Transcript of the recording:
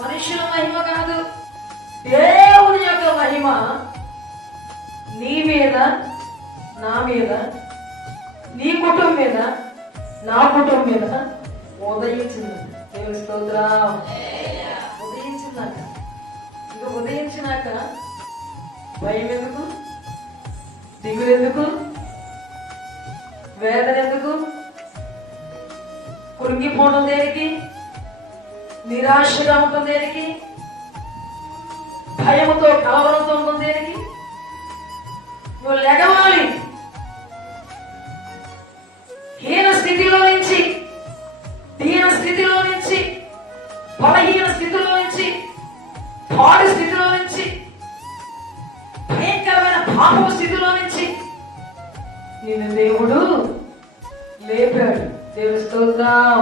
మనుషుల మహిమ కాదు. దేవుని యొక్క మహిమ నీ మీద నా మీద నీ కుటుంబం మీద నా కుటుంబం మీద ఉదయించింది. దేవుని స్తోత్రం. ఉదయించిందాక. ఇక ఉదయించినాక భయం ఎందుకు? దిగులు ఎందుకు? వేదన ఎందుకు? కురిగిపోవడం దేనికి? నిరాశగా ఉంటుంది దేనికి? భయముతో కలవరంతో ఉంటుంది దేనికి? నువ్వు లెగవాలి. హీన స్థితిలో నుంచి దీన స్థితిలో నుంచి బలహీన స్థితిలో నుంచి పాడి స్థితిలో నుంచి భయంకరమైన పాప స్థితిలో నుంచి నిన్ను దేవుడు లేపాడు. దేవుడు స్తోత్రం.